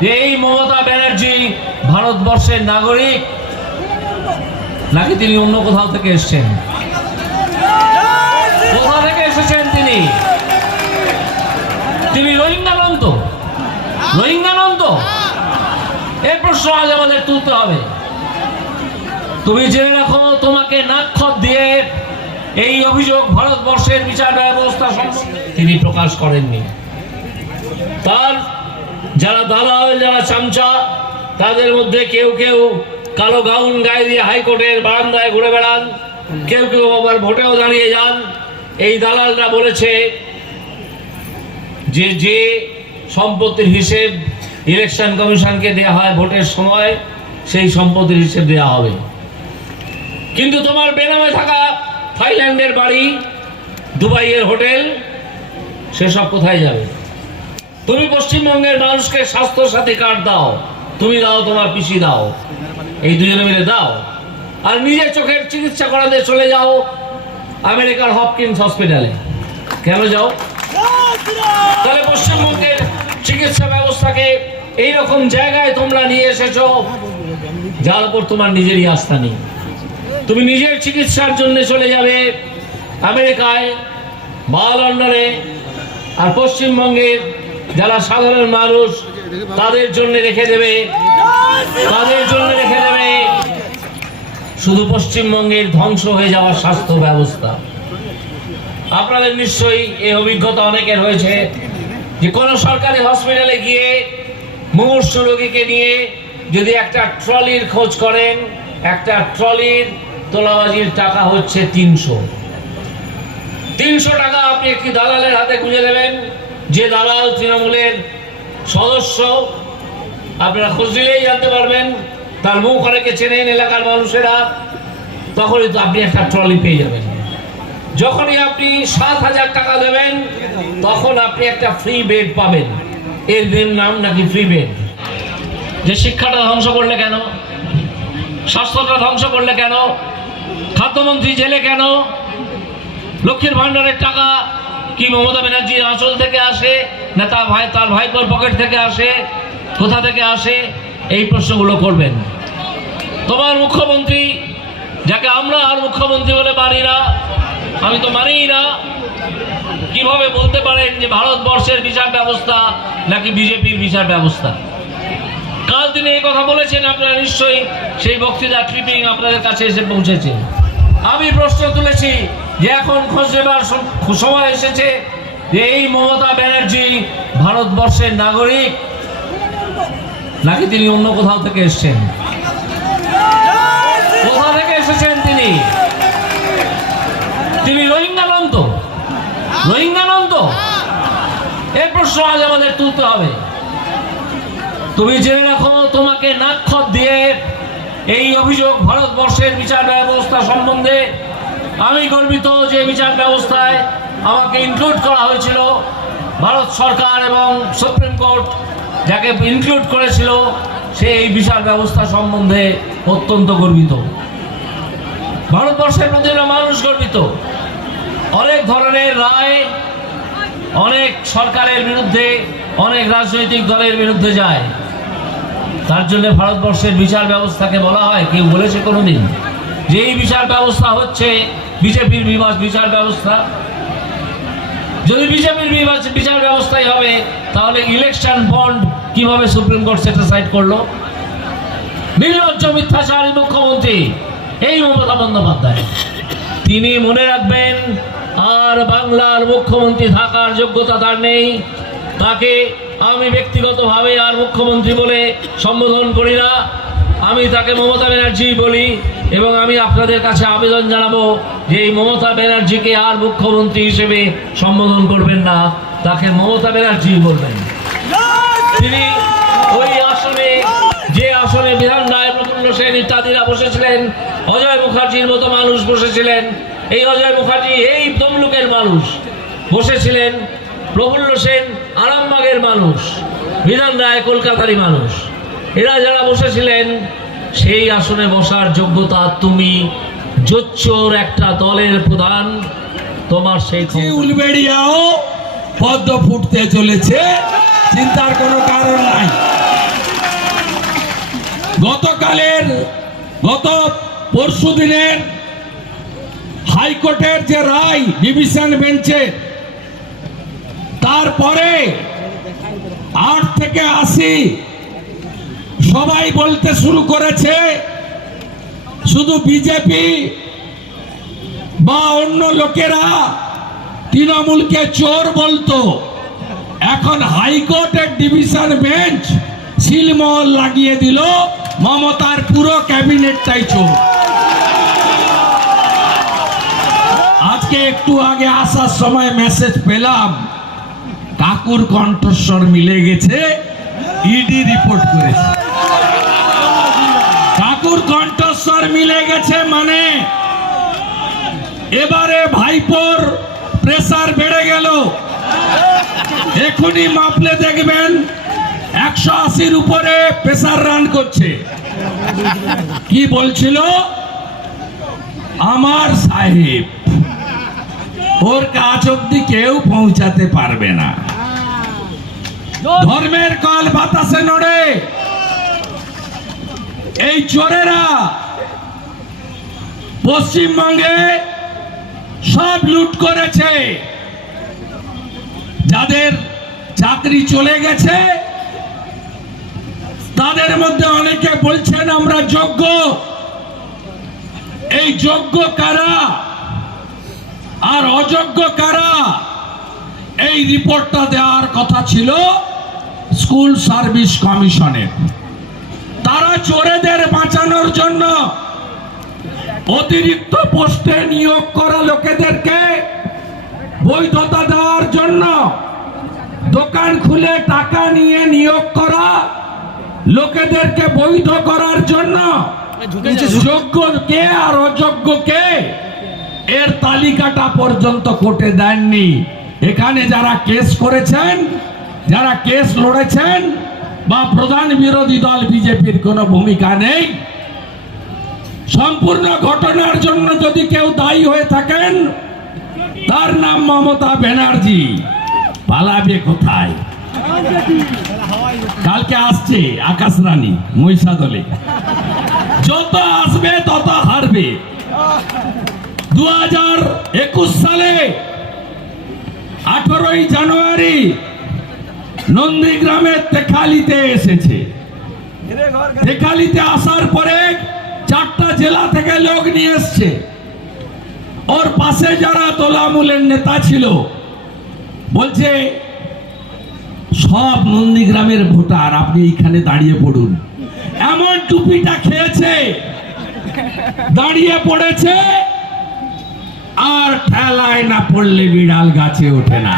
এই মমতা ব্যানার্জি ভারতবর্ষের নাগরিক? নাকি তিনি অন্য কোথাও থেকে এসেছেন? কোথা থেকে এসেছেন তিনি? তিনি রোহিঙ্গানন্দ। রোহিঙ্গানন্দ? এই প্রশ্ন আজ আমাদের তুলতে হবে। তুমি জেনে রাখো, তোমাকে নাক্ষর দিয়ে এই অভিযোগ ভারতবর্ষের বিচার ব্যবস্থা সম্বন্ধে তিনি প্রকাশ করেননি। তার যারা দালাল, যারা চামচা, তাদের মধ্যে কেউ কেউ কালো গাউন গায়ে দিয়ে হাইকোর্টের বারান্দায় ঘুরে বেড়ান। কেউ কেউ আবার ভোটেও দাঁড়িয়ে যান। এই দালালরা বলেছে যে যে সম্পত্তির হিসেব ইলেকশন কমিশনকে দেওয়া হয় ভোটের সময়, সেই সম্পত্তির হিসেব দেওয়া হবে। কিন্তু তোমার বেনামে থাকা থাইল্যান্ডের বাড়ি, দুবাইয়ের হোটেল, সেসব কোথায় যাবে? তুমি পশ্চিমবঙ্গের মানুষকে স্বাস্থ্য সাথী কার্ড দাও। তুমি দাও তোমার পিসি দাও। এই দুজনে মিলে দাও। আর নিজের চোখের চিকিৎসা করাতে চলে যাও আমেরিকার হপকিন্স হসপিটালে। কেন যাও? তাহলে পশ্চিমবঙ্গের চিকিৎসা ব্যবস্থাকে এই রকম জায়গায় তোমরা নিয়ে এসেছ, যার উপর তোমার নিজেরই আস্থা নেই। তুমি নিজের চিকিৎসার জন্য চলে যাবে আমেরিকায় বা লন্ডনে আর পশ্চিমবঙ্গের যারা সাধারণ মানুষ, তাদের জন্য রেখে দেবে। তাদের জন্য রেখে দেবে। শুধু পশ্চিমবঙ্গের ধ্বংস হয়ে যাওয়ার স্বাস্থ্য ব্যবস্থা। আপনাদের নিশ্চয়ই এই অভিজ্ঞতা অনেকের হয়েছে যে কোনো সরকারি হসপিটালে গিয়ে মুমূর্ষ রোগীকে নিয়ে যদি একটা ট্রলির খোঁজ করেন, একটা ট্রলির তোলাবাজির টাকা হচ্ছে তিনশো। তিনশো টাকা আপনি একটি দালালের হাতে গুঁজে দেবেন। যে দালাল তৃণমূলের সদস্য, আপনারা খোঁজ দিলেই জানতে পারবেন, তার মুখ অনেকে চেনেন এলাকার মানুষেরা, তখনই তো আপনি একটা ট্রলি পেয়ে যাবেন। যখনই আপনি সাত হাজার টাকা দেবেন, তখন আপনি একটা ফ্রি বেড পাবেন। এর দিন নাম নাকি ফ্রি বেড যে শিক্ষাটা ধ্বংস করলে কেন? স্বাস্থ্যটা ধ্বংস করলে কেন? খাদ্যমন্ত্রী জেলে কেন? লক্ষ্মীর ভাণ্ডারের টাকা কি মমতা ব্যানার্জির আঁচল থেকে আসে, না তার ভাই, তার ভাইপোর পকেট থেকে আসে, কোথা থেকে আসে, এই প্রশ্নগুলো করবেন। তোমার মুখ্যমন্ত্রী, যাকে আমরা আর মুখ্যমন্ত্রী বলে মানি না, আমি তো মানিই না, কীভাবে বলতে পারেন যে ভারতবর্ষের বিচার ব্যবস্থা নাকি বিজেপির বিচার ব্যবস্থা? কাল তিনি এই কথা বলেছেন, আপনারা নিশ্চয়ই সেই বক্তৃতা, ট্রিপিং আপনাদের কাছে এসে পৌঁছেছে। আমি প্রশ্ন তুলেছি যে এখন খোঁজ নেবার সম- সময় এসেছে যে এই মমতা ব্যানার্জি ভারতবর্ষের নাগরিক নাকি তিনি অন্য কোথাও থেকে এসেছেন? কোথা থেকে এসেছেন তিনি? তিনি রোহিঙ্গা নন তো রোহিঙ্গা নন তো এই প্রশ্ন আজ আমাদের তুলতে হবে। তুমি জেনে রাখো, তোমাকে নাক্ষর দিয়ে এই অভিযোগ ভারতবর্ষের বিচার ব্যবস্থা সম্বন্ধে আমি গর্বিত যে বিচার ব্যবস্থায় আমাকে ইনক্লুড করা হয়েছিল। ভারত সরকার এবং সুপ্রিম কোর্ট যাকে ইনক্লুড করেছিল, সে এই বিচার ব্যবস্থা সম্বন্ধে অত্যন্ত গর্বিত। ভারতবর্ষের প্রতিটা মানুষ গর্বিত। অনেক ধরনের রায় অনেক সরকারের বিরুদ্ধে, অনেক রাজনৈতিক দলের বিরুদ্ধে যায়। তার জন্য ভারতবর্ষের বিচার ব্যবস্থাকে বলা হয়, কেউ বলেছে কোনোদিন। যে এই বিচার ব্যবস্থা হচ্ছে, বিজেপির বিচার ব্যবস্থা। যদি বিজেপির বিচার ব্যবস্থাই হবে, তাহলে ইলেকশন বন্ড কীভাবে সুপ্রিম কোর্ট সেটিসাইড করল? নির্লজ্জ মিথ্যাচারী মুখ্যমন্ত্রী, এই মমতা বন্দ্যোপাধ্যায়। তিনি মনে রাখবেন, আর বাংলার মুখ্যমন্ত্রী থাকার যোগ্যতা তার নেই। তাকে আমি ব্যক্তিগতভাবে আর মুখ্যমন্ত্রী বলে সম্বোধন করি না। আমি তাকে মমতা ব্যানার্জি বলি এবং আমি আপনাদের কাছে আবেদন জানাব যে এই মমতা ব্যানার্জিকে আর মুখ্যমন্ত্রী হিসেবে সম্বোধন করবেন না, তাকে মমতা ব্যানার্জি বলবেন। তিনি ওই আসনে, যে আসনে বিধান রায় প্রফুল্ল সেন ইত্যাদিরা বসেছিলেন, অজয় মুখার্জির মতো মানুষ বসেছিলেন, এই অজয় মুখার্জি এই তমলুকের মানুষ বসেছিলেন, প্রফুল্ল সেন আরামবাগের মানুষ, বিধান রায় কলকাতারই মানুষ। এরা যারা বসেছিলেন, সেই আসনে বসার যোগ্যতা তুমি জোচ্চোর একটা দলের প্রধান। তোমার সেই উলবেড়িয়াও পদ্ম ফুটতে চলেছে, চিন্তার কোনো কারণ নাই। গতকালের, গত পরশু দিনের হাইকোর্টের যে রায় ডিভিশন বেঞ্চে, তারপরে আট থেকে আশি সবাই বলতে শুরু করেছে, শুধু বিজেপি বা অন্য লোকেরা তৃণমূলকে চোর বলতো। এখন হাইকোর্টের ডিভিশন বেঞ্চ সিলমহল লাগিয়ে দিল, মমতার পুরো ক্যাবিনেটটাই চোর। আজকে একটু আগে আসার সময় মেসেজ পেলাম, কাকুর কণ্ঠস্বর মিলে গেছে ইডি রিপোর্ট করেছে। কাকুর কণ্ঠস্বর মিলে গেছে মানে। এবারে ভাইপোর প্রেসার বেড়ে গেল। এখনই মাপলে দেখবেন একশো আশির উপরে প্রেসার রান করছে। কি বলছিল? আমার সাহেব, ওর কাজ অব্দি কেউ পৌঁছাতে পারবে না। ধর্মের কল বাতাসে নড়ে। এই চোরেরা পশ্চিমবঙ্গে সব লুট করেছে। যাদের চাকরি চলে গেছে, তাদের মধ্যে অনেকে বলছেন আমরা যোগ্য। এই যোগ্য কারা আর অযোগ্য কারা? এই রিপোর্টটা দেওয়ার কথা ছিল স্কুল সার্ভিস কমিশনের। তারা চোরেদের বাঁচানোর জন্য অতিরিক্ত পোস্টে নিয়োগ করা লোকেদেরকে বৈধতা দেওয়ার জন্য দোকান খুলে টাকা নিয়ে নিয়োগ করা লোকেদেরকে বৈধ করার জন্য যোগ্য কে আর অযোগ্য কে এর তালিকাটা পর্যন্ত কোর্টে দেননি। এখানে যারা কেস করেছেন যারা কেস লড়েছেন বা প্রধান বিরোধী দল বিজেপির কোনো ভূমিকা নেই। সম্পূর্ণ ঘটনার জন্য যদি কেউ দায়ী হয়ে থাকেন, তার নাম মমতা ব্যানার্জি। পালাবে কোথায়? কালকে আসছে আকাশ রানী, মহিষাদলে। যত আসবে, তত হারবে। দু সালে আঠারোই জানুয়ারি নন্দীগ্রামের তেখালিতে এসেছে। তেখালিতে আসার পরে চারটা জেলা থেকে লোক নিয়ে এসছে। ওর পাশে যারা তোলামূলের নেতা ছিল বলছে সব নন্দীগ্রামের ভোটার আপনি এইখানে দাঁড়িয়ে পড়ুন। এমন টুপিটা খেয়েছে দাঁড়িয়ে পড়েছে আর ঠেলায় না পড়লে বিড়াল গাছে ওঠে না।